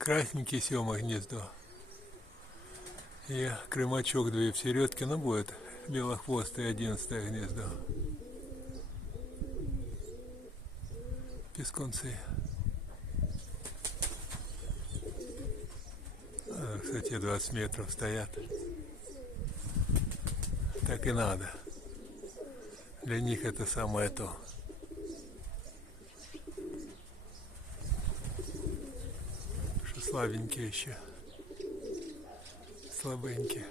Красненький сьоме гніздо. Є кримачок дві в середке, ну будет белохвостый одиннадцатое гнездо. Пескунцы. А, Кстати, 20 метров стоят. Так и надо. Для них это самое то. Слабенькие еще. Слабенькие.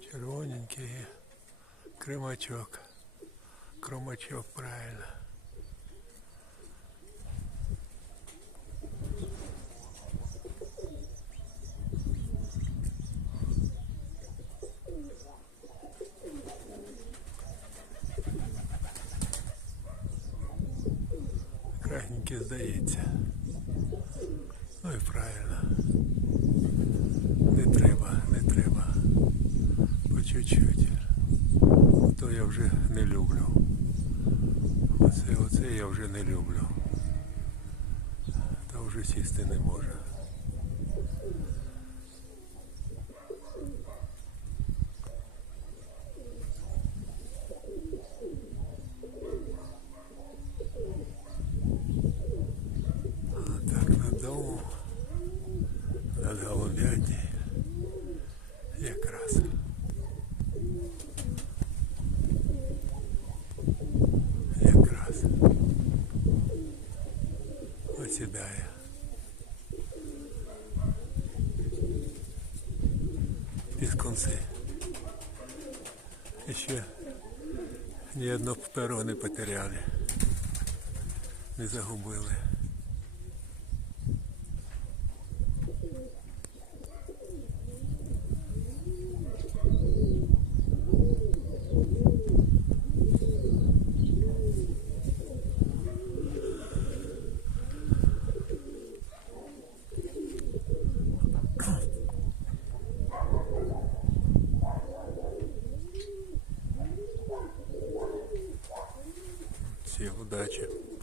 Червоненькие. Кремачок. Кромачок, правильно. Красненький здається. Ну і правильно. Не треба, не треба. По чуть-чуть. То я вже не люблю. Оце, оце я вже не люблю. Та вже сісти не може. Над голубятні. Якраз. Якраз. Осідає. Пісконці. І ще ні одного перо не потеряли. Не загубили. Удачи.